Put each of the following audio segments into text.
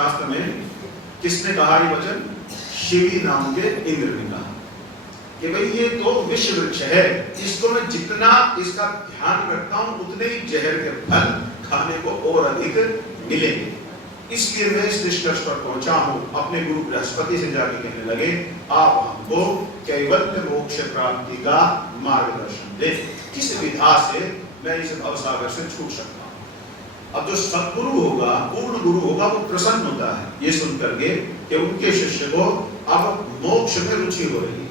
शास्त्र में किसने कहा ये वचन? शिवी नाम के इंद्र ने कहा कि भाई ये तो विष वृक्ष है, इसको मैं जितना इसका ध्यान रखता हूं उतने ही जहर के फल खाने को और अधिक मिलेंगे। इसलिए मैं इस निष्कर्ष पर पहुंचा हूं। अपने गुरु बृहस्पति से जाके कहने लगे आप हमको कैवल्य मोक्ष प्राप्ति का मार्गदर्शन दें, किस विधा से मैं इस भवसागर से छूट सकता हूं। अब जो सद्गुरु होगा, पूर्ण गुरु होगा, वो प्रसन्न होता है ये सुनकर के कि उनके शिष्य को अब मोक्ष में रुचि हो रही है,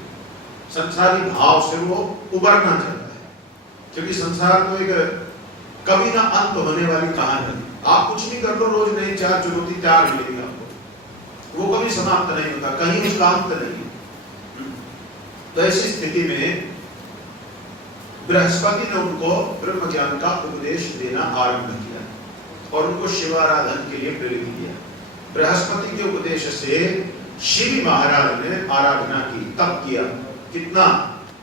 संसारी भाव से वो उबरना चाहता है। क्योंकि संसार तो एक कभी ना अंत होने वाली कहानी है। आप कुछ नहीं कर लो, रोज नई चार चुनौती तैयार मिलेगी आपको, वो कभी समाप्त नहीं होता, कहीं उसका अंत नहीं। तो ऐसी स्थिति में बृहस्पति ने उनको ब्रह्म ज्ञान का उपदेश देना आरंभ किया और उनको शिवाराधन के लिए प्रेरित किया। बृहस्पति के उपदेश से शिव महाराज ने आराधना की, तप किया। कितना?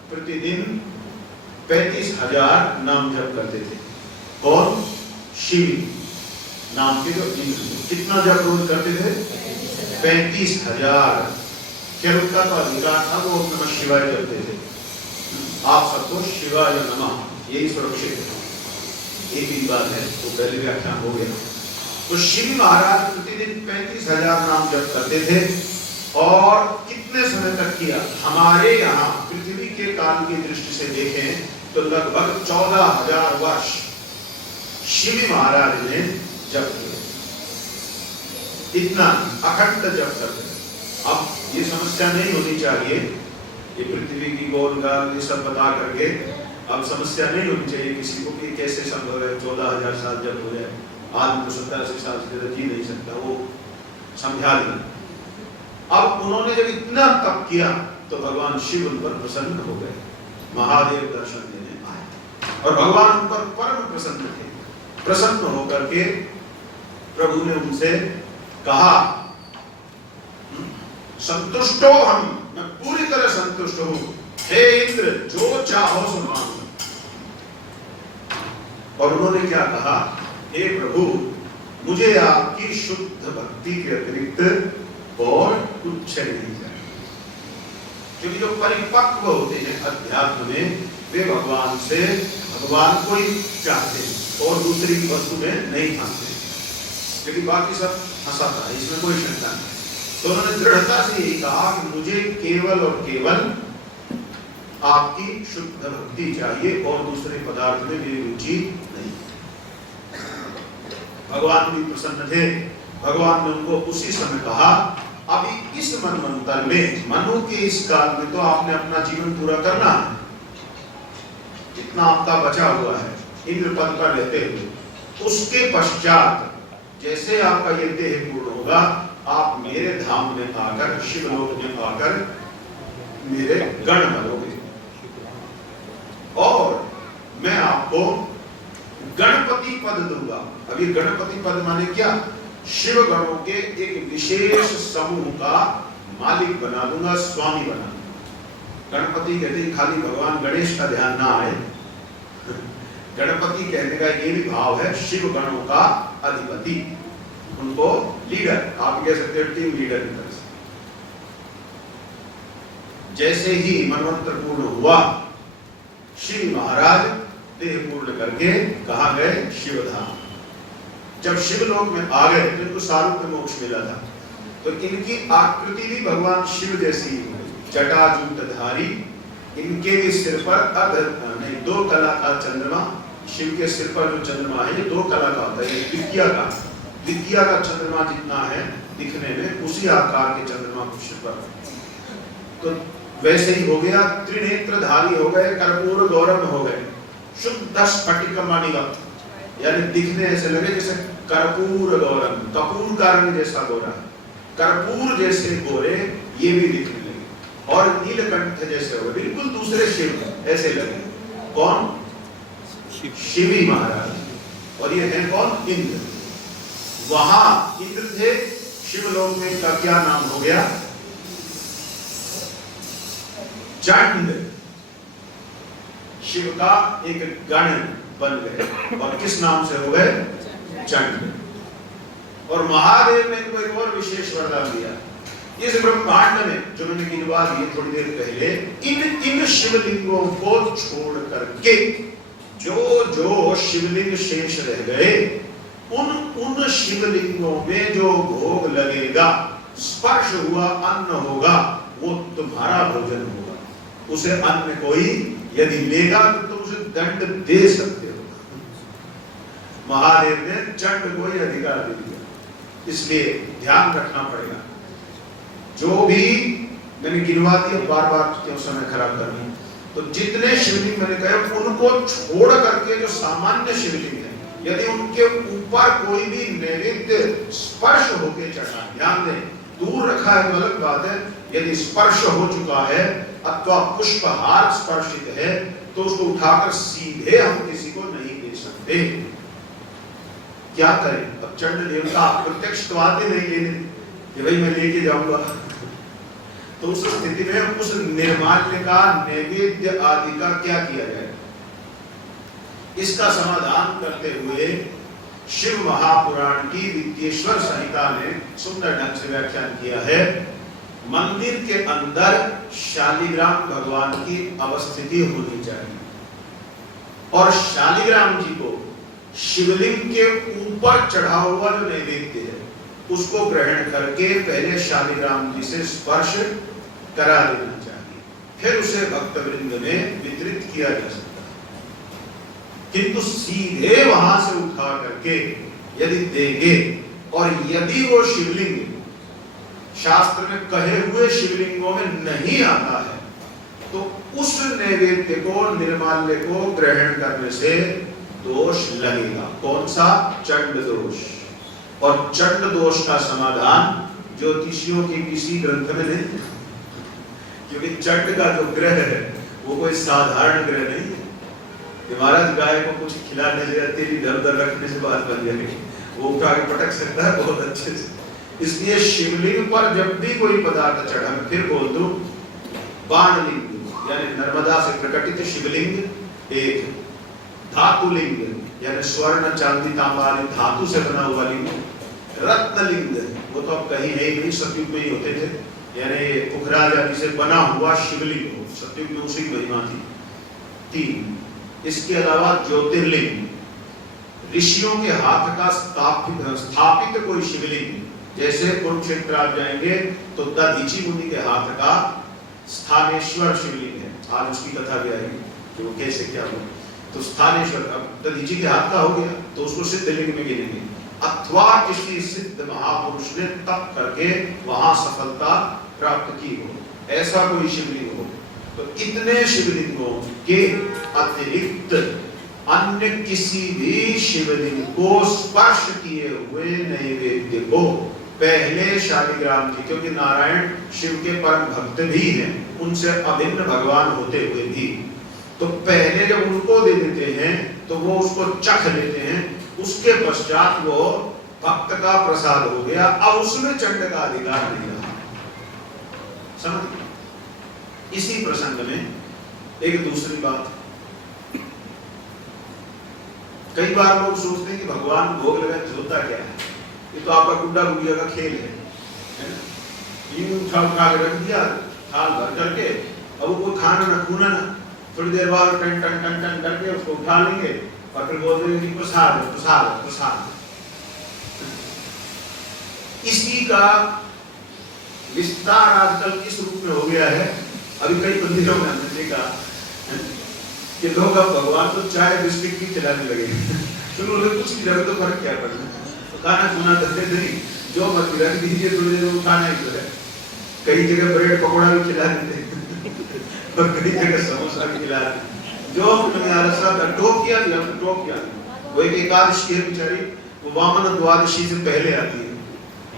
प्रतिदिन 35,000 नाम जप करते थे। कौन? शिव नाम के जो इंद्र। कितना जप रोज करते थे? 35,000। केवल का तो अधिकार था, वो नमः शिवाय करते थे। आप सबको शिवाय नमः यही सुरक्षित है। एक ही बात है, तो पहले व्याख्यान हो गया। तो शिव महाराज प्रतिदिन 35,000 नाम जप करते थे और कितने समय तक किया? हमारे यहाँ पृथ्वी के काल की दृष्टि से देखें तो लगभग 14,000 वर्ष शिव महाराज ने जप किया। इतना अखंड जप करते। अब ये समस्या नहीं होनी चाहिए, ये पृथ्वी की गोल गाल ये सब बता करके अब समस्या नहीं होनी चाहिए किसी को कि कैसे संभव है 14,000 साल जब हो जाए। आदमी तो 70-80 साल से ज्यादा जी नहीं सकता, वो समझा दिया। अब उन्होंने जब इतना तप किया तो भगवान शिव उन पर प्रसन्न हो गए, महादेव दर्शन देने आए और भगवान उन पर परम प्रसन्न थे। प्रसन्न होकर के प्रभु ने उनसे कहा संतुष्टो हम, मैं पूरी तरह संतुष्ट हूं, हे इंद्र जो चाहो सो मांगो। और उन्होंने क्या कहा? हे प्रभु मुझे आपकी शुद्ध भक्ति के अतिरिक्त और कुछ नहीं चाहिए। क्योंकि जो परिपक्व होते हैं अध्यात्म में वे भगवान से भगवान को ही चाहते हैं और दूसरी वस्तु में नहीं मानते, क्योंकि बाकी सब हंसाता है, इसमें कोई शंका नहीं। तो उन्होंने दृढ़ता से यही कहा कि मुझे केवल और केवल आपकी शुद्ध भक्ति चाहिए और दूसरे पदार्थ में मेरी रुचि नहीं। भगवान भी प्रसन्न थे। भगवान ने उनको उसी समय कहा अभी इस मनवंतर में, मनु के इस काल में तो आपने अपना जीवन पूरा करना है, इतना आपका बचा हुआ है इंद्र पद पर रहते हुए। उसके पश्चात जैसे आपका ये देह पूर्ण होगा, आप मेरे धाम में आकर, शिवलोक में आकर मेरे गण बनोगे और मैं आपको गणपति पद दूंगा। अब ये गणपति पद माने क्या? शिव गणों के एक विशेष समूह का मालिक बना दूंगा, स्वामी बना दूंगा। गणपति कहते हैं खाली भगवान गणेश का ध्यान ना आए, गणपति कहने का ये भी भाव है शिव गणों का अधिपति, उनको लीडर, आप कह सकते हो टीम लीडर की तरह से। जैसे ही मनवंतर पूर्ण हुआ, शिव महाराज देह पूर्ण करके कहाँ गए? शिवधाम। जब शिवलोक में आ गए तो इनको सारूप्य मोक्ष मिला था, तो इनकी आकृति भी भगवान शिव जैसी ही हुई, जटाजूटधारी। इनके भी सिर पर दो कला का चंद्रमा, शिव के सिर पर जो चंद्रमा है ये 2 कला का होता है, विद्या का चंद्रमा जितना है दिखने में, उसी आकार के चंद्रमा को शिव पर, तो वैसे ही हो गया। त्रिनेत्रधारी हो गए, कर्पूर गौरव हो गए, शुद्ध स्फटिक मणिवत, यानी दिखने ऐसे लगे जैसे कर्पूर गौरव, कपूर का रंग जैसा गोरा, कर्पूर जैसे गोरे ये भी दिखने लगे, और नीलकंठ जैसे हो, बिल्कुल दूसरे शिव ऐसे लगे। कौन? शिवी महाराज। और ये है कौन? इंद्र। वहां इंद्र थे, शिवलोक में इनका क्या नाम हो गया? चंड। शिव का एक गण बन गए और किस नाम से हो गए? चंड। और महादेव ने इनको एक और विशेष वरदान दिया। इस ब्रह्मांड में जो मैंने गिनवा दिए थोड़ी देर पहले, इन शिवलिंगों को छोड़ करके जो शिवलिंग शेष रह गए, उन शिवलिंगों में जो भोग लगेगा, स्पर्श हुआ अन्न होगा, वो तुम्हारा भोजन होगा। उसे अन्न कोई यदि लेगा तो तुम उसे दंड दे सकते हो। महादेव ने चंड को ही अधिकार दे दिया, इसलिए ध्यान रखना पड़ेगा। जो भी मैंने गिनवा दिया, बार बार क्यों समय खराब करना। तो जितने शिवलिंग मैंने कहे उनको छोड़ करके जो सामान्य शिवलिंग है, यदि उनके ऊपर कोई भी नैवेद्य स्पर्श होके चढ़ा, ध्यान दें, दूर रखा है तो अलग बात है, यदि स्पर्श हो चुका है अथवा पुष्पहार स्पर्शित है तो उसको उठाकर सीधे हम किसी को नहीं दे सकते। क्या करें? अब चंड देवता प्रत्यक्ष तो आते नहीं लेने कि भाई मैं लेके जाऊंगा, तो उस स्थिति में उस निर्माल्य का, नैवेद्य आदि का क्या किया जाए? इसका समाधान करते हुए शिव महापुराण की विद्येश्वर संहिता ने सुंदर ढंग से व्याख्यान किया है। मंदिर के अंदर शालिग्राम भगवान की अवस्थिति होनी चाहिए और शालिग्राम जी को शिवलिंग के ऊपर चढ़ा हुआ जो नैवेद्य है उसको ग्रहण करके पहले शालिग्राम जी से स्पर्श करा देना चाहिए, फिर उसे भक्तवृंद में वितरित किया जा सकता है। किंतु सीधे वहां से उठा करके यदि देंगे और यदि वो शिवलिंग शास्त्र में कहे हुए शिवलिंगों में नहीं आता है तो उस नैवेद्य को, निर्माल्य को ग्रहण करने से दोष लगेगा। कौन सा? चंड दोष। और चंड दोष का समाधान ज्योतिषियों के किसी ग्रंथ में नहीं, क्योंकि चंड का जो ग्रह है वो कोई साधारण ग्रह नहीं है कि महाराज गाय को कुछ खिलाने से, तेरी इधर उधर रखने से बात बन जाएगी, वो उठा के पटक सकता है बहुत अच्छे से। इसलिए शिवलिंग पर जब भी कोई पदार्थ चढ़ा, फिर बोल दो, बाणलिंग यानी नर्मदा से प्रकटित शिवलिंग, एक धातुलिंग यानी स्वर्ण चांदी तांबा आदि धातु से बना हुआ लिंग, रत्नलिंग वो तो अब कहीं है नहीं, सतयुग में ही होते थे, यानी पुखराज आदि से बना हुआ शिवलिंग, सतयुग में उसी की महिमा थी। 3, इसके अलावा ज्योतिर्लिंग, ऋषियों के हाथ का स्थापित कोई शिवलिंग, जैसे कुरुक्षेत्र आप जाएंगे तो दधीची मुनि के हाथ का स्थानेश्वर शिवलिंग है, आज उसकी कथा भी आएगी कि वो कैसे क्या हो। तो स्थानेश्वर अब दधीची के हाथ का हो गया तो उसको सिद्धलिंग में गिनेंगे, अथवा किसी सिद्ध महापुरुष ने तप करके वहां सफलता प्राप्त की हो, ऐसा कोई शिवलिंग हो। तो इतने शिवलिंगों के अतिरिक्त अन्य किसी भी शिवलिंग को स्पर्श किए हुए नैवेद्य को पहले शालिग्राम जी, क्योंकि नारायण शिव के परम भक्त भी हैं, उनसे अभिन्न भगवान होते हुए भी, तो पहले जब उनको दे देते हैं तो वो उसको चख लेते हैं, उसके पश्चात वो भक्त का प्रसाद हो गया, अब उसमें चंड का अधिकार नहीं रहा। समझ? इसी प्रसंग में एक दूसरी बात, कई बार लोग सोचते हैं कि भगवान भोग लगा होता क्या है, ये तो आपका गुड्डा गुड़िया का खेल है ना? यूं उठा के रख दिया थाल भर करके, अब वो कोई खाना ना खूना ना, थोड़ी देर बाद टन टन टन टन करके उसको उठा लेंगे और फिर बोल देंगे कि प्रसाद है, प्रसाद है, प्रसाद। इसी का विस्तार आजकल किस रूप में हो गया है, अभी कई मंदिरों में हमने देखा कि लोग अब भगवान को चाय बिस्किट भी खिलाने लगे। सुनो लोग कुछ खिलाओ तो फर्क क्या पड़ना, तो खाना खुना करते नहीं, जो मत रख दीजिए, थोड़ी देर वो खाना ही तो है। कई जगह ब्रेड पकौड़ा भी खिला देते और कई जगह समोसा भी खिला देते, जो टोकिया भी, हम टोकिया वो एक एकादशी है बेचारी, वो वामन द्वादशी से पहले आती है,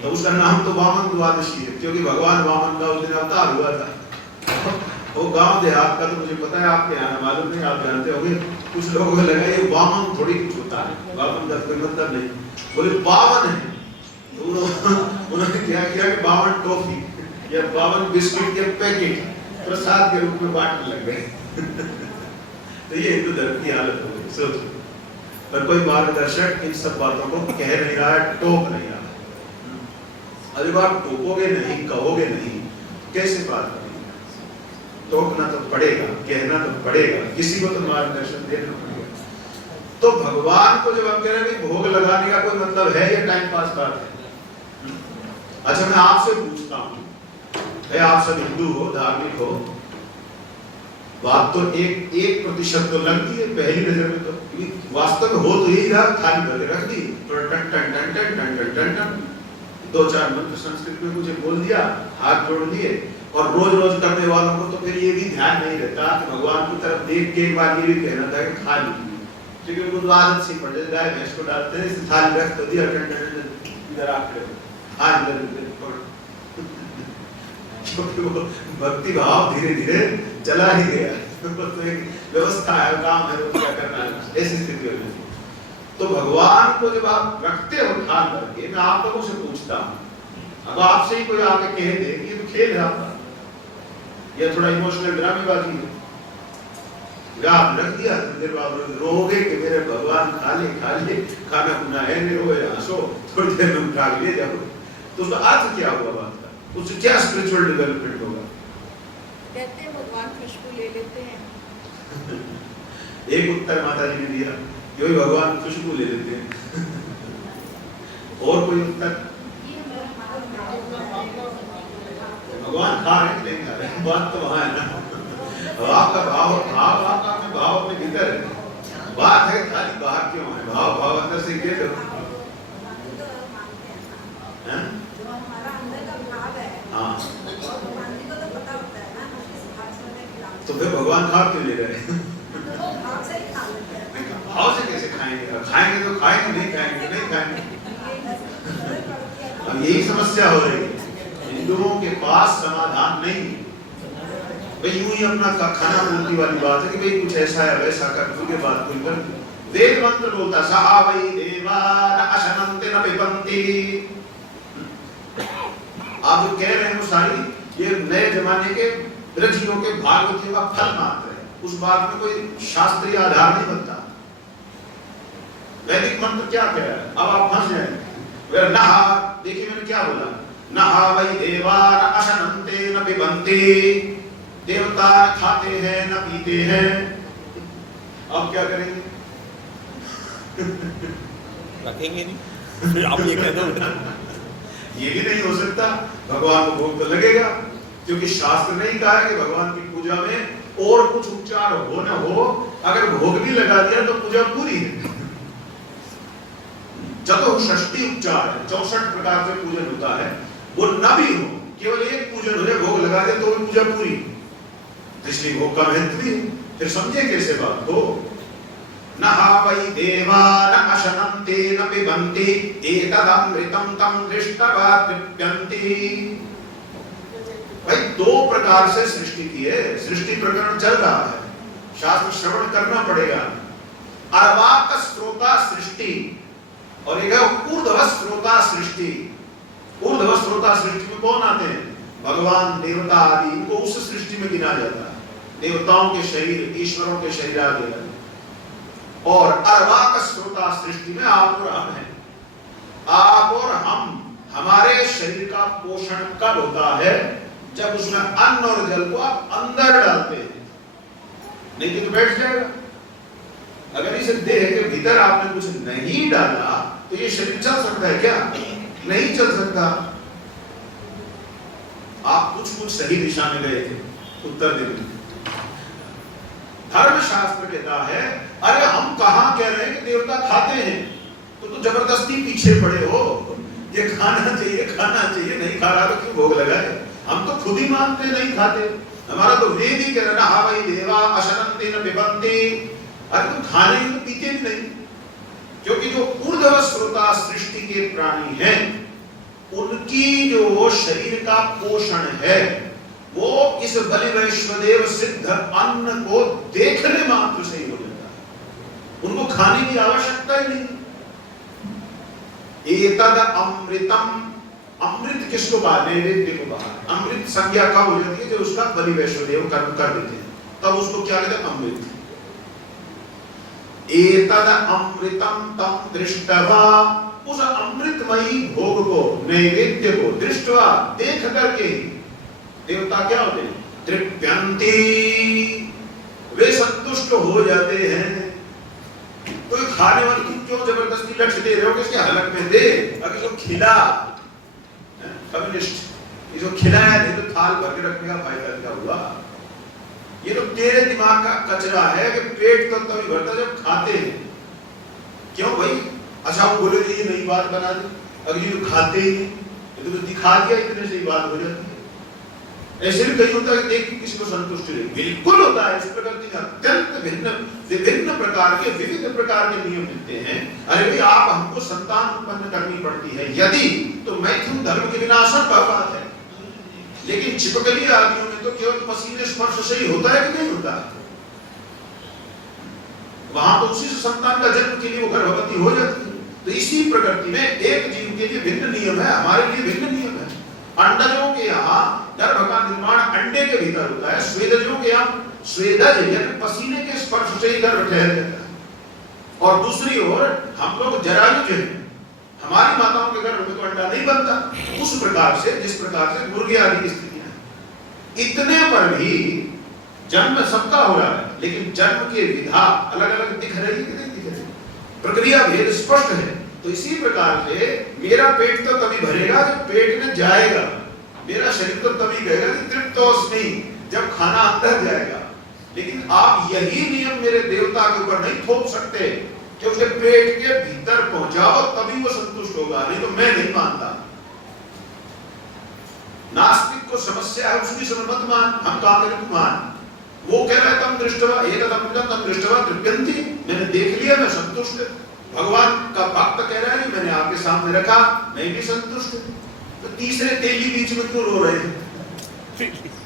तो उसका नाम तो वामन द्वादशी है क्योंकि भगवान वामन का उस दिन अवतार हुआ था। वो गांव देहात का तो मुझे पता है, आपके यहाँ मालूम नहीं, आप जानते होंगे। कुछ लोगों को लगा ये वामन थोड़ी कुछ होता है, वामन का कोई मतलब नहीं, बोले बावन है, तो उन्होंने क्या किया कि 52 टॉफी या 52 बिस्किट के पैकेट प्रसाद के रूप में बांटने लग गए। तो ये हिंदू धर्म की हालत हो गई। सोचो, पर कोई मार्गदर्शक इन सब बातों को कह नहीं रहा है, टोक नहीं रहा। अरे आप टोकोगे नहीं, कहोगे नहीं, कैसे बात करेंगे? टोकना तो पड़ेगा, कहना तो पड़ेगा, किसी को तो मार्गदर्शन देना पड़ेगा। तो भगवान को जब हम कह रहे हैं भोग लगाने का कोई मतलब है या टाइम पास बात है? अच्छा मैं आपसे पूछता हूँ, आप सब हिंदू हो, धार्मिक हो, बात तो एक प्रतिशत तो लगती है पहली नजर में, तो वास्तव में हो तो यही रहा, थाली भर के रख दी, थोड़ा टन टन टन टन टन टन टन टन, दो चार मंत्र संस्कृत में मुझे बोल दिया, हाथ जोड़ लिए, और रोज रोज करने वालों को तो फिर ये भी ध्यान नहीं रहता कि भगवान की तरफ देख के एक बार ये भी कहना था कि खा लीजिए, क्योंकि उनको तो आदत सी पड़ जाती है, गाय भैंस को डालते हैं, इस थाली रख तो दिया, टन टन टन इधर आके हाथ इधर, क्योंकि वो भक्ति भाव धीरे धीरे चला ही गया, तो एक व्यवस्था है, काम है, तो क्या करना है, ऐसी स्थिति हो जाती है। तो भगवान को जब आप रखते हो ध्यान करके, मैं आप लोगों से पूछता हूँ, अब आपसे ही कोई आके कह दे कि तो खेल है आपका, यह थोड़ा इमोशनल ड्रामेबाजी है, आप रख दिया, देर बाद रोगे कि मेरे भगवान खा ले खाना खुना है, नहीं रोए हंसो, थोड़ी देर में उठा ले जाओ, तो उसका अर्थ क्या हुआ बात का? उससे क्या स्पिरिचुअल डेवलपमेंट होगा? कहते हैं भगवान खुशबू ले लेते हैं। एक उत्तर माता जी ने दिया, क्यों भगवान खुशबू ले लेते हैं। और कोई उत्तर? भगवान खा रहे हैं नहीं खा रहे हैं, बात तो वहां है ना, आपका भाव अपने भीतर है, बात है खाली बाहर क्यों है, भाव अंदर से कह दो। हाँ तो फिर भगवान खा क्यों ले रहे हैं? भाव से कैसे खाएंगे? खाएंगे तो खाएंगे, नहीं खाएंगे तो नहीं खाएंगे। अब यही समस्या हो रही है, हिंदुओं के पास समाधान नहीं है। भाई यूं ही अपना खाना पूर्ति वाली बात है कि भाई कुछ ऐसा है वैसा कर, के बाद कोई कर, वेद मंत्र बोलता सा वै देवा न अशनन्ते न पिबन्ति। आप जो कह रहे हैं वो सारी ये नए जमाने के रजियों के भागवतियों का फल मात्र है, उस बात में कोई शास्त्रीय आधार नहीं बनता। वैदिक मंत्र क्या कह रहा है? अब आप फंस जाएंगे। नहा, देखिए मैंने क्या बोला, नहा वै देवा न अशनन्ते न पिबन्ति, देवता खाते हैं न पीते हैं। अब क्या करेंगे? रखेंगे नहीं, आप ये कह दो। ये भी नहीं हो सकता, भगवान को भोग तो लगेगा, क्योंकि शास्त्र ने ही कहा है कि भगवान की पूजा में और कुछ उपचार हो न हो, अगर भोग भी लगा दिया तो पूजा पूरी है। चतुष्षष्टि उपचार है, 64 प्रकार से पूजन होता है, वो न भी हो, केवल एक पूजन हो जाए, भोग लगा दे तो भी पूजा पूरी। इसलिए भोग का महत्व भी है। फिर समझे कैसे बात को? नहा वै देवा न अशनन्ते न पिबन्ति एतदमृतं तं दृष्ट्वा तृप्यन्ति। भाई दो प्रकार से सृष्टि की है, सृष्टि प्रकरण चल रहा है, शास्त्र श्रवण करना पड़ेगा। अर्वाक स्रोता सृष्टि और एक है ऊर्ध्व स्रोता सृष्टि। ऊर्ध्व स्रोता सृष्टि में कौन आते हैं? भगवान, देवता आदि, इनको उस सृष्टि में गिना जाता है। देवताओं के शरीर, ईश्वरों के शरीर आदि। और अर्वाक स्रोता सृष्टि में आप और हम हैं। आप और हम, हमारे शरीर का पोषण कब होता है? जब उसमें अन्न और जल को आप अंदर डालते हैं, नहीं तो बैठ जाएगा। अगर इस देह के भीतर आपने कुछ नहीं डाला तो ये शरीर चल सकता है क्या? नहीं चल सकता। आप कुछ सही दिशा में गए थे, उत्तर देने। धर्मशास्त्र कहता है, अरे हम कहां कह रहे हैं कि देवता खाते हैं, तो जबरदस्ती पीछे पड़े हो, ये खाना चाहिए, नहीं खा रहा तो क्यों भोग लगाए? हम तो खुद ही मानते नहीं खाते, हमारा तो वेद ही कह रहा है, नहा वै देवा अशनन्ते न पिबन्ति। अरे तुम खाने तो पीते भी नहीं, क्योंकि जो ऊर्ध्व स्रोता सृष्टि के प्राणी हैं, उनकी जो शरीर का पोषण है वो इस बलि वैश्वदेव सिद्ध अन्न को देखने मात्र से ही हो जाता है, उनको खाने की आवश्यकता ही नहीं। एतद अमृतम, अमृत किसको कहा? नैवेद्य को कहा। अमृत संज्ञा कब हो जाती है? जब उसका बलि वैश्वदेव कर्म कर देते हैं, तब उसको क्या कहते हैं? अमृत। एतद अमृतम तम दृष्टवा, उस अमृतमयी भोग को, नैवेद्य को दृष्टवा, देख करके देवता क्या होते हैं? तृप्यन्ति, वे संतुष्ट हो जाते हैं। कोई खाने वाले तुम क्यों जबरदस्ती लक्ष्य दे रहे हो कि इसके हलक में दे? अगर जो खिला कम्युनिस्ट, ये जो खिलाया नहीं तो थाल भर के रखने का फायदा क्या हुआ? ये तो तेरे दिमाग का कचरा है कि पेट तो तभी भरता जब खाते हैं। क्यों भाई? अच्छा वो बोले ये नई बात बना दी, अगर ये तो खाते ही नहीं, ये तो दिखा दिया, इतने से ही बात हो जाती है। ऐसे भी कहीं होता है कि देख किसी को संतुष्टि नहीं, बिल्कुल होता है। इस प्रकृति में अत्यंत भिन्न विभिन्न प्रकार के विविध प्रकार के नियम मिलते हैं। अरे भाई आप हमको संतान उत्पन्न करनी पड़ती है, यदि तो मैथुन धर्म के बिना असंभव बात है। लेकिन छिपकली आदियों में तो केवल पसीने स्पर्श से ही होता है कि नहीं होता? वहां तो उसी से संतान का जन्म के लिए वो गर्भवती हो जाती है। तो इसी प्रकृति में एक जीव के लिए भिन्न नियम है, हमारे लिए भिन्न नियम है। अंडजों के यहाँ गर्भ का निर्माण अंडे के भीतर होता है, स्वेदजों के यहाँ स्वेदज यानी पसीने के स्पर्श से ही गर्भ ठहर जाता है। और दूसरी ओर हम लोग जरायुज हैं, हमारी माताओं के गर्भ में तो अंडा नहीं बनता। उस प्रकार से जिस प्रकार से मुर्गी आदि की स्थितियां, इतने पर भी जन्म सबका हो रहा है, लेकिन जन्म के विधा अलग अलग दिख रही है कि नहीं दिख रही? प्रक्रिया भेद स्पष्ट है। तो इसी प्रकार से मेरा पेट तो तभी भरेगा जब पेट में जाएगा, मेरा शरीर तो तभी कहेगा कि तृप्तोस्मि, जब खाना अंदर जाएगा। लेकिन आप यही नियम मेरे देवता के ऊपर नहीं थोप सकते कि उसके पेट के भीतर पहुंचाओ तभी वो संतुष्ट होगा, नहीं तो मैं नहीं मानता। नास्तिक को समस्या है, उसकी समझ मत मान, हम कहा करें तू मान। वो कह रहा है तम दृष्टवा एतदमृतम तम दृष्टवा तृप्यन्ति, मैंने देख लिया, मैं संतुष्ट। भगवान का भक्त कह रहा है मैंने आपके सामने रखा, मैं भी संतुष्ट। तो तीसरे तेली बीच में क्यों रो रहे हैं?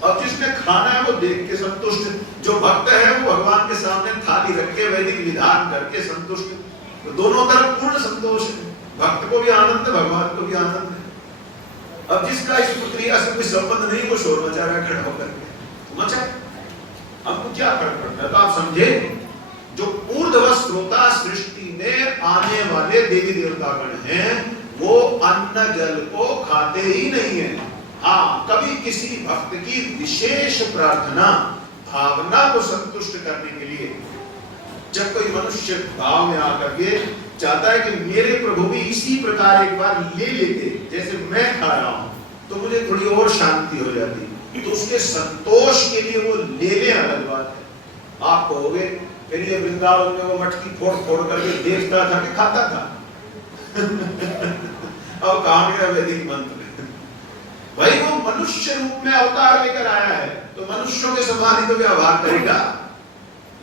अब जिसने खाना है वो देख के संतुष्ट, जो भक्त है वो भगवान के सामने थाली रख के वैदिक विधान करके संतुष्ट। तो दोनों तरफ पूर्ण संतोष है, भक्त को भी आनंद है, भगवान को भी आनंद है। अब जिसका इस प्रक्रिया से कोई संबंध नहीं, वो शोर मचा रहा है खड़ा होकर के, मचा। हमको क्या फर्क पड़ता है? तो आप समझे, जो ऊर्ध्व श्रोता सृष्टि में आने वाले देवी देवतागण हैं, वो अन्न जल को खाते ही नहीं है। हाँ, कभी किसी भक्त की विशेष प्रार्थना भावना को संतुष्ट करने के लिए जब कोई मनुष्य भाव में आकर के चाहता है कि मेरे प्रभु भी इसी प्रकार एक बार ले लेते जैसे मैं खा रहा हूं, तो मुझे थोड़ी और शांति हो जाती, तो उसके संतोष के लिए वो ले ले, अलग बात है। आप कहोगे फिर ये वृंदावन में वो मटकी फोड़ फोड़ करके देखता था कि खाता था। अब कहां गया वैदिक मंत्र? भाई वो मनुष्य रूप में अवतार लेकर आया है, तो मनुष्यों के समान ही तो व्यवहार करेगा।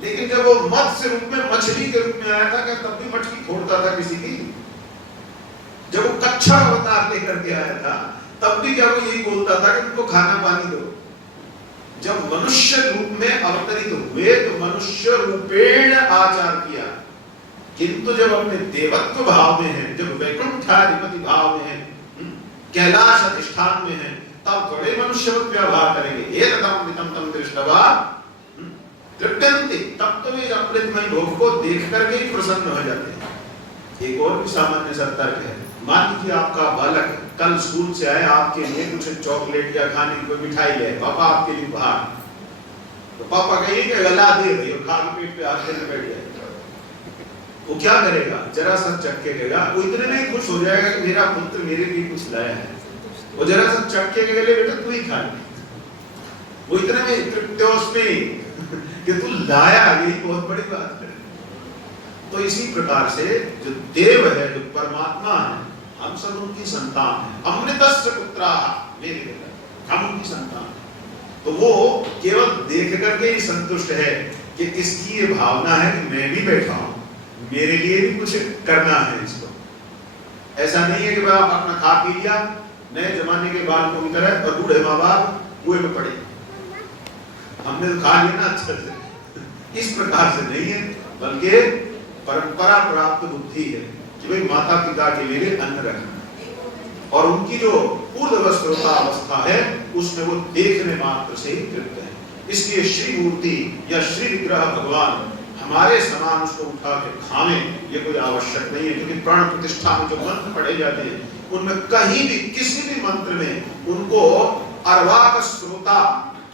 लेकिन जब वो मत्स्य रूप में, मछली के रूप में आया था, क्या तब भी मटकी फोड़ता था किसी की? जब वो कच्छा अवतार लेकर के आया था, तब भी क्या वो यही बोलता था कि उनको खाना पानी दो? जब मनुष्य रूप में अवतरित हुए तो मनुष्य रूपेण आचार किया, किंतु जब अपने देवत्व भाव में है, जब वैकुंठाधिपति भाव में है, कैलाश अधिष्ठान में है, तब थोड़े मनुष्यवत व्यवहार करेंगे। एतदमृतम तम दृष्टवा तृप्यन्ति, तब तो वे अमृतमय भोग को देख करके ही प्रसन्न हो जाते हैं। एक और भी सामान्य सा तर्क है, मान लीजिए आपका बालक कल स्कूल से आए, आपके लिए कुछ चॉकलेट या खाने की कोई मिठाई है, पापा आपके लिए उपहार, तो पापा कहिए कि गला दे भाई और खा के पेट पे हाथ देने बैठ जाए, वो क्या करेगा? जरा सा चख के कहेगा, वो इतने में खुश हो जाएगा कि मेरा पुत्र मेरे लिए कुछ लाया है। वो जरा सा चख के कहेगा बेटा तू ही खा, वो इतने में तृप्तोस्मि कि तू लाया, यही बहुत बड़ी बात है। तो इसी प्रकार से जो देव है, जो परमात्मा है, हम सब उनकी संतान हैं। अमृतस्य पुत्राः, मेरे बेटा हम उनकी संतान हैं। तो वो केवल देख करके ही संतुष्ट है कि इसकी ये भावना है कि मैं भी बैठा हूं, मेरे लिए भी कुछ करना है इसको। ऐसा नहीं है कि भाई आप अपना खा पी लिया, नए जमाने के बाल को तरह और बूढ़े माँ बाप कुएं में पड़े, हमने तो खा लिया ना अच्छे से। इस प्रकार से नहीं है, बल्कि परंपरा प्राप्त बुद्धि है कि भाई माता पिता के लिए अन्न रखना, और उनकी जो ऊर्ध्व श्रोता अवस्था है उसमें वो देखने मात्र से ही तृप्त है। इसलिए श्री मूर्ति या श्री विग्रह भगवान हमारे समान उसको उठा के खावें, ये कोई आवश्यक नहीं है, क्योंकि प्राण प्रतिष्ठा में जो मंत्र पढ़े जाते हैं उनमें कहीं भी किसी भी मंत्र में उनको अर्वाक श्रोता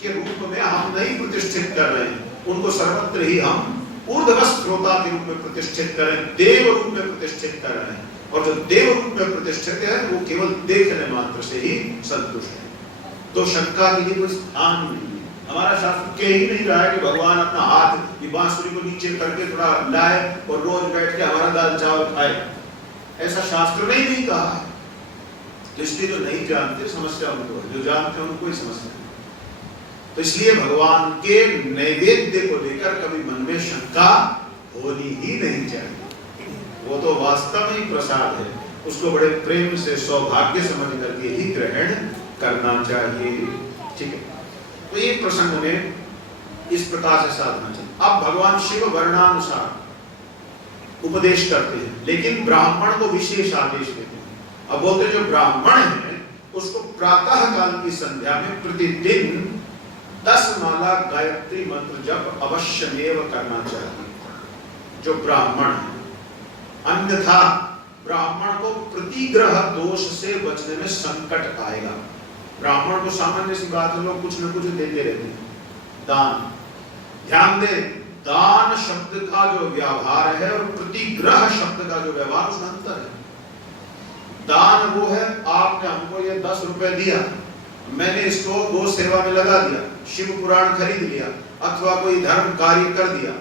के रूप में हम नहीं प्रतिष्ठित कर रहे हैं, उनको सर्वत्र ही हम ऊर्ध्वस्थ श्रोता के रूप में प्रतिष्ठित कर रहे हैं, देव रूप में प्रतिष्ठित कर रहे हैं। और जो देव रूप में प्रतिष्ठित है वो केवल देखने मात्र से ही संतुष्ट है। तो शंका के लिए कोई स्थान नहीं है। हमारा शास्त्र कह ही नहीं रहा है कि भगवान अपना हाथ ये बांसुरी को नीचे करके थोड़ा लाए और रोज बैठ के हमारा दाल चावल खाए, ऐसा शास्त्र ने नहीं कहा है। तो इसलिए जो नहीं जानते समस्या उनको है, जो जानते हैं उनको ही समस्या है। तो इसलिए भगवान के नैवेद्य को लेकर कभी मन में शंका होनी ही नहीं चाहिए। वो तो वास्तव में प्रसाद है, उसको बड़े प्रेम से सौभाग्य समझ करके ही ग्रहण करना चाहिए। ठीक है, तो एक प्रसंग में इस प्रकार से साधना चाहिए। अब भगवान शिव वर्णानुसार उपदेश करते हैं, लेकिन ब्राह्मण को विशेष आदेश देते हैं। अब बोलते जो ब्राह्मण है उसको प्रातः काल की संध्या में प्रतिदिन 10 माला गायत्री मंत्र जप अवश्यमेव करना चाहिए, जो ब्राह्मण है। अन्यथा ब्राह्मण को प्रतिग्रह दोष से बचने में संकट आएगा। ब्राह्मण को सामान्य सी बात है, लोग कुछ न कुछ देते रहते हैं। दान, ध्यान दे, दान शब्द का जो व्यवहार है और प्रतिग्रह शब्द का जो व्यवहार उसमें अंतर है। दान वो है, आपने हमको ये 10 रुपए दिया, मैंने इसको गो सेवा में लगा दिया, शिव पुराण खरीद लिया अथवा कोई धर्म कार्य कर दिया,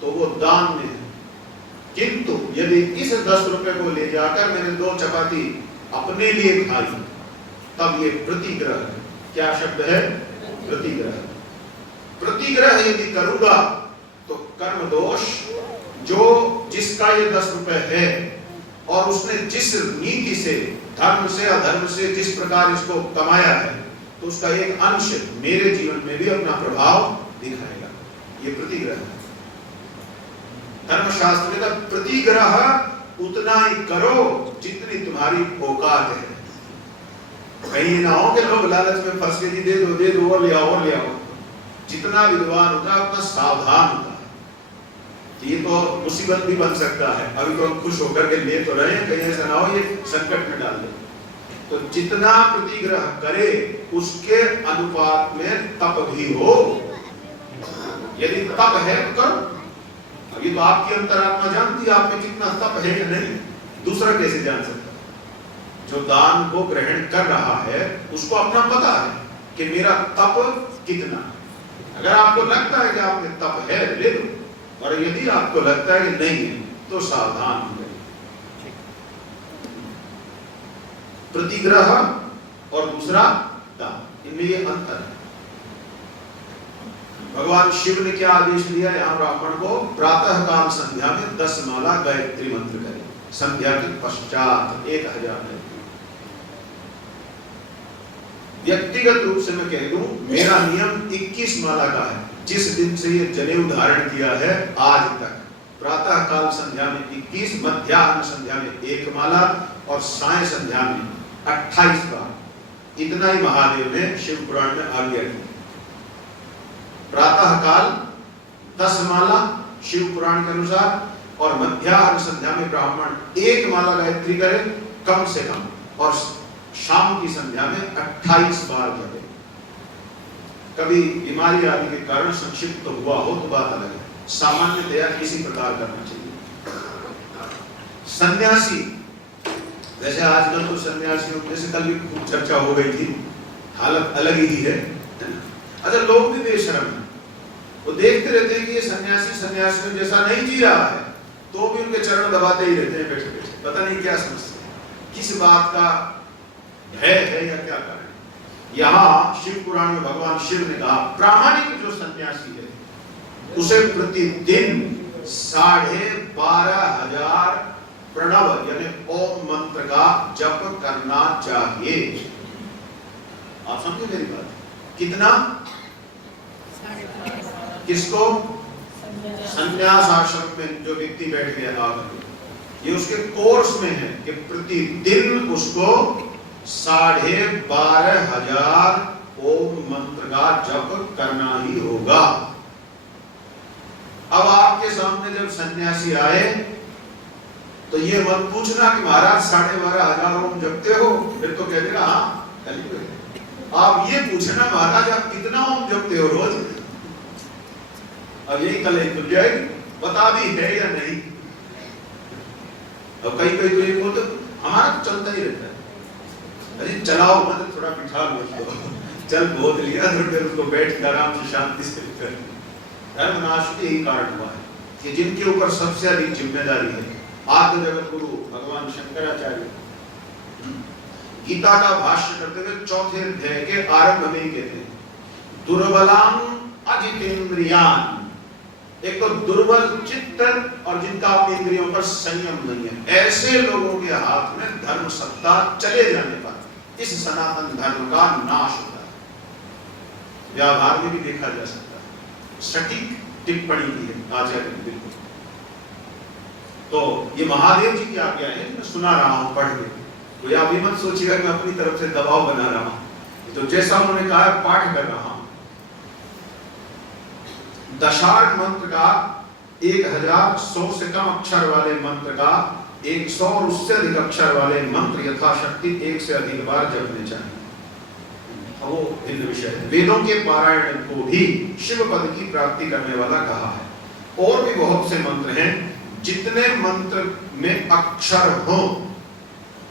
तो वो दान में है। किंतु यदि इस 10 रुपए को ले जाकर मैंने 2 चपाती अपने लिए खाई, तब ये प्रतिग्रह है। क्या शब्द है? प्रतिग्रह। प्रतिग्रह यदि करूंगा तो कर्म दोष, जो जिसका ये 10 रुपए है और उसने जिस नीति से, धर्म से अधर्म से जिस प्रकार इसको कमाया है, तो उसका एक अंश मेरे जीवन में भी अपना प्रभाव दिखाएगा। ये प्रतिग्रह है। धर्मशास्त्र में तो प्रतिग्रह उतना ही करो जितनी तुम्हारी औकात है। कहीं ना हो कि लोग लालच में फंस के दे दो और ले आओ। जितना विद्वान होता है उतना सावधान होता है। ये तो मुसीबत भी बन सकता है। अभी तो हम खुश होकर के ले तो रहे हैं, कहीं ऐसा ना हो ये संकट में डाल दे। तो जितना प्रतिग्रह करे उसके अनुपात में तप भी हो। यदि तप है तो करो। अभी तो आपकी अंतरात्मा जानती है आप में कितना तप है या नहीं, दूसरा कैसे जान सकता? जो दान को ग्रहण कर रहा है उसको अपना पता है कि मेरा तप कितना। अगर आपको लगता है कि आप में तप है, ले लो, और यदि आपको लगता है कि नहीं है तो सावधान हो जाइए। प्रतिग्रह और दूसरा दान, इनमें ये अंतर है। भगवान शिव ने क्या आदेश दिया? यहाँ ब्राह्मण को प्रातः काल संध्या में 10 माला गायत्री मंत्र करें, संध्या के पश्चात 1000 गायत्री। व्यक्तिगत रूप से मैं कह दूं, मेरा नियम 21 माला का है। जिस दिन से ये जनेऊ धारण किया है आज तक, प्रातः काल संध्या में 21, मध्याह्न संध्या में 1 माला और साय संध्या में 28 बार। इतना ही महादेव ने शिव पुराण में आज्ञा की। प्रातः काल 10 माला शिव पुराण के अनुसार, और मध्याह्न संध्या में ब्राह्मण 1 माला गायत्री करे कम से कम, और शाम की संध्या में 28 बार जपे। कभी बीमारी आदि के कारण संक्षिप्त तो हुआ हो तो बात अलग है, सामान्यतया इसी प्रकार करना चाहिए। सन्यासी, वैसे आजकल तो सन्यासियों, जैसे कल भी खूब चर्चा हो गई थी, हालत अलग ही है। अच्छा, लोग भी बेशर्म हैं, वो देखते रहते हैं कि ये सन्यासी सन्यासियों जैसा नहीं जी रहा है, तो भी उनके चरण दबाते ही रहते हैं बैठे बैठे। पता नहीं क्या समझते हैं, किस बात का भय है या क्या कारण। यहाँ शिव पुराण में भगवान शिव ने कहा प्रामाणिक जो सन्यासी है उसे प्रतिदिन 12,500 प्रणव यानी ओम मंत्र का जप करना चाहिए। आप समझे मेरी बात? कितना? किसको? संन्यास आश्रम में जो व्यक्ति बैठ गया आकर, ये उसके कोर्स में है कि प्रतिदिन उसको 12,500 ओम मंत्र का जप करना ही होगा। अब आपके सामने जब सन्यासी आए तो ये मत पूछना कि महाराज 12,500 ओम जपते हो, फिर तो कह देगा हाँ कल। आप ये पूछना महाराज आप कितना ओम जपते हो रोज। अब यही कल खुल जाएगी, बता भी है या नहीं। अब कई कई तो ये बोलते हमारा तो चलता ही रहता है, अरे चलाओ मत, थोड़ा बिठा लो, चल बहुत लिया तो फिर उसको बैठ कर आराम से शांति से कर। धर्मनाश के यही कारण हुआ है कि जिनके ऊपर सबसे अधिक जिम्मेदारी है आद्य जगत गुरु भगवान शंकराचार्य गीता का भाष्य करते हुए 4थे अध्याय के आरंभ में ही कहते हैं दुर्बलान अजितेंद्रियान। एक तो दुर्बल चित्त और जिनका अपनी इंद्रियों पर संयम नहीं है, ऐसे लोगों के हाथ में धर्म सत्ता चले जाने पर इस सनातन धर्म का नाश होता है। व्यवहार में भी देखा जा सकता है, सटीक टिप्पणी की है आचार्य ने बिल्कुल। तो ये महादेव जी की आज्ञा है, मैं सुना रहा हूं पढ़ के, तो आप भी मत सोचिएगा मैं अपनी तरफ से दबाव बना रहा हूं, तो जैसा उन्होंने कहा पाठ कर रहा हूं। दशार्थ मंत्र का 1100 से कम अक्षर वाले मंत्र का 100 और उससे अधिक अक्षर वाले मंत्र यथाशक्ति 1 से अधिक बार जपने चाहिए। वो भिन्न विषय है। वेदों के पारायण को भी शिव पद की प्राप्ति करने वाला कहा है। और भी बहुत से मंत्र हैं, जितने मंत्र में अक्षर हो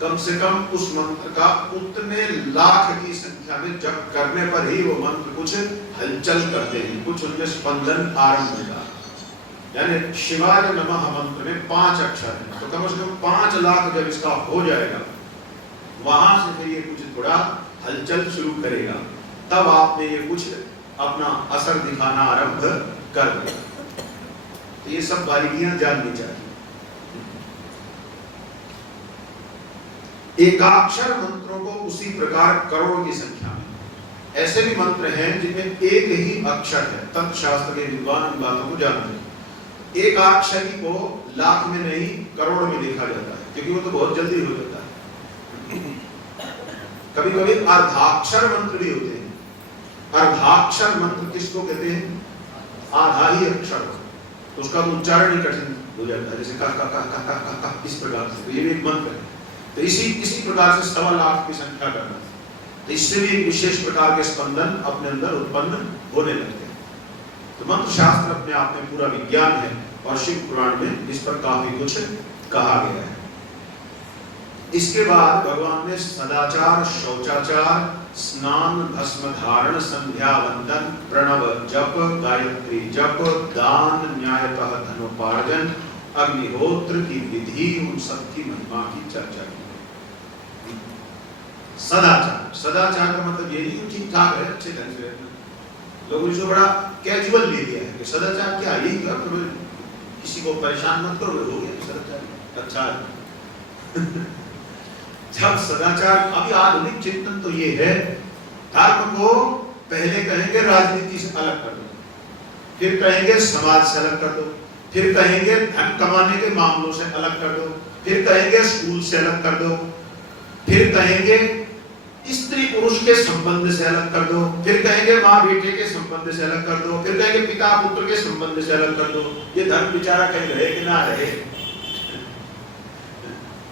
कम से कम उस मंत्र का उतने लाख की संख्या में जप करने पर ही वो मंत्र कुछ हलचल करते हैं, कुछ उनमें स्पंदन आरंभ होगा। यानी शिवाय नमः मंत्र में 5 अक्षर है, तो कम से कम 5 लाख जब इसका हो जाएगा वहां से फिर ये कुछ थोड़ा हलचल शुरू करेगा, तब आपने ये कुछ अपना असर दिखाना आरंभ कर देगा। तो ये सब बारीकियां जाननी चाहिए। एकाक्षर मंत्रों को उसी प्रकार करोड़ों की संख्या में ऐसे भी मंत्र हैं जिनमें एक ही अक्षर है। तत्शास्त्र के विद्वान इन बातों को जानते हैं। एक अक्षर को लाख में नहीं करोड़ में देखा जाता है, क्योंकि वो तो बहुत जल्दी हो जाता है। कभी कभी अर्धाक्षर मंत्र भी होते हैं। अर्धाक्षर मंत्र किसको कहते हैं? आधा ही अक्षर, तो उसका उच्चारण ही कठिन हो जाता है, जैसे का का का का का का इस प्रकार से। तो ये भी एक मंत्र है। तो इसी प्रकार से 1.25 लाख की संख्या करना, तो इससे भी एक विशेष प्रकार के स्पंदन अपने अंदर उत्पन्न होने लगते हैं। तो मंत्र शास्त्र अपने आप में पूरा विज्ञान है और शिव पुराण में इस पर काफी कुछ कहा गया है। इसके बाद भगवान ने सदाचार, शौचाचार, स्नान, भस्म धारण, संध्या वंदन, प्रणव जप, गायत्री जप, दान, न्यायतः धनोपार्जन, अग्निहोत्र की विधि, उन सब की महिमा की चर्चा की। सदाचार, सदाचार का मतलब ये नहीं ठीक ठाक है, अच्छे ढंग से रहना। लोगों ने इसको बड़ा कैजुअल ले लिया है कि सदाचार क्या, यही क्या, किसी को परेशान मत करो, हो गया सदाचार, अच्छा है। जब सदाचार, अभी आधुनिक चिंतन तो ये है, धर्म को पहले कहेंगे राजनीति से अलग कर दो, फिर कहेंगे समाज से अलग कर दो, फिर कहेंगे धन कमाने के मामलों से अलग कर दो, फिर कहेंगे स्कूल से अलग कर दो, फिर कहेंगे स्त्री पुरुष के संबंध से अलग कर दो, फिर कहेंगे माँ बेटे के संबंध से अलग कर दो, फिर कहेंगे पिता पुत्र के संबंध से अलग कर दो। ये धर्म बेचारा कहीं रहे कि ना रहे,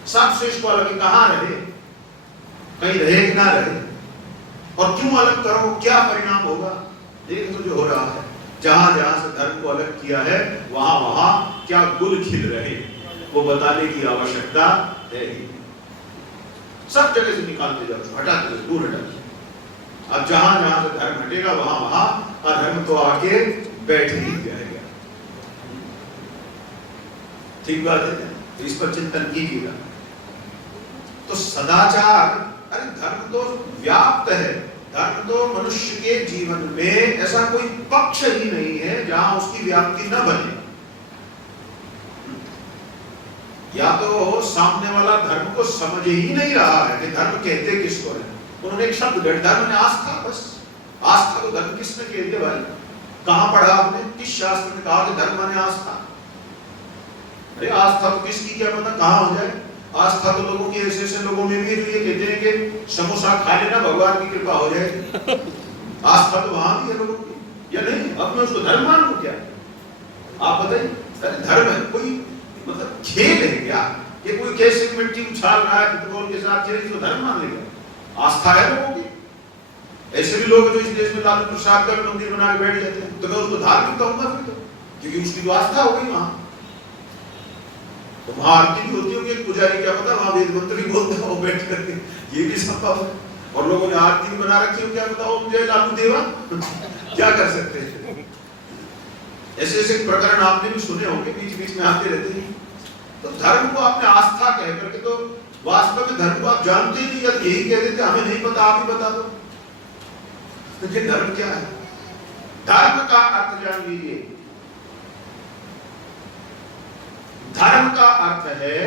सब से इसको अलग कहाँ रहे, कहीं रहे कि ना रहे, और क्यों अलग करो, क्या परिणाम होगा? देख तो जो हो रहा है, जहां जहां से धर्म को अलग किया है वहां वहां क्या गुल खिल रहे, वो बताने की आवश्यकता है ही। सब जगह से निकालते जाओ, हटाते जाओ, दूर हटाते। अब जहां जहां से धर्म हटेगा वहां वहां अधर्म तो आके बैठ ही जाएगा। ठीक बात है, तो इस पर चिंतन कीजिएगा। तो सदाचार, अरे धर्म तो व्याप्त है, धर्म तो मनुष्य के जीवन में ऐसा कोई पक्ष ही नहीं है जहां उसकी व्याप्ति न बने। या तो सामने वाला धर्म को समझ ही नहीं रहा है कि धर्म कहते किसको है। उन्होंने एक शब्द गढ़, धर्म ने आस्था, बस आस्था को धर्म किसने कह दिया भाई? कहां पढ़ा आपने, किस शास्त्र में कहा कि धर्म माने आस्था? अरे आस्था तो किसकी क्या पता कहां हो जाए। आस्था तो लोगों की ऐसे ऐसे लोगों में भी ये कहते हैं कि समोसा खा लेना भगवान की कृपा हो जाएगी। आस्था तो वहां भी है लोगों की, या नहीं? अब मैं उसको धर्म मान लूं क्या? आप बताइए, अरे धर्म है कोई मतलब खेल है क्या? ये कोई कैसे मिट्टी उछाल रहा है फुटबॉल के साथ, ये इसको धर्म मान लेगा? आस्था है लोगों की। ऐसे भी लोग जो इस देश में लालू प्रसाद का मंदिर बना के बैठ जाते हैं, तो मैं उसको धार्मिक कहूंगा फिर तो, क्योंकि उसकी तो आस्था हो गई वहां। तो वहां आरती भी होती होगी, पुजारी क्या पता वहां वेद मंत्र भी बोलते हो बैठ करके, ये भी संभव है। और लोगों ने आरती भी बना रखी हो, क्या पता ओम जय लालू देवा क्या कर सकते हैं। ऐसे ऐसे प्रकरण आपने भी सुने होंगे, बीच बीच में आते रहते हैं। तो धर्म को आपने आस्था कह करके, तो वास्तव में धर्म को आप जानते ही नहीं, या यही कह देते हमें नहीं पता आप ही बता दो। तो ये धर्म क्या है? धर्म का अर्थ जान लीजिए। धर्म का अर्थ है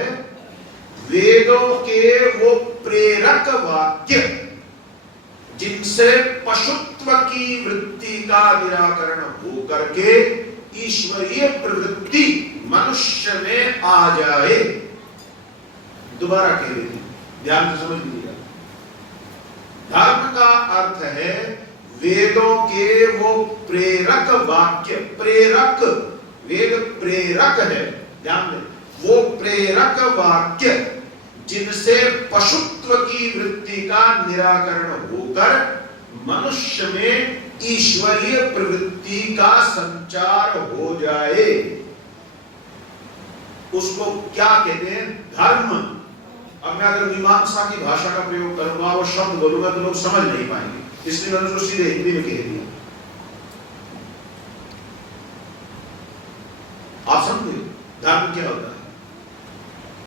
वेदों के वो प्रेरक वाक्य जिनसे पशुत्व की वृत्ति का निराकरण हो करके ईश्वरीय प्रवृत्ति मनुष्य में आ जाए। दोबारा कह रही थी, ध्यान से समझ लीजिएगा। धर्म का अर्थ है वेदों के वो प्रेरक वाक्य, प्रेरक, वेद प्रेरक है, ध्यान दें, वो प्रेरक वाक्य जिनसे पशुत्व की वृत्ति का निराकरण होकर मनुष्य में ईश्वरीय प्रवृत्ति का संचार हो जाए, उसको क्या कहते हैं? धर्म। अब मैं अगर मीमांसा की भाषा का प्रयोग करूंगा, वो शब्द बोलूंगा तो लोग समझ नहीं पाएंगे, इसलिए मैंने उसको सीधे हिंदी में कह दिया।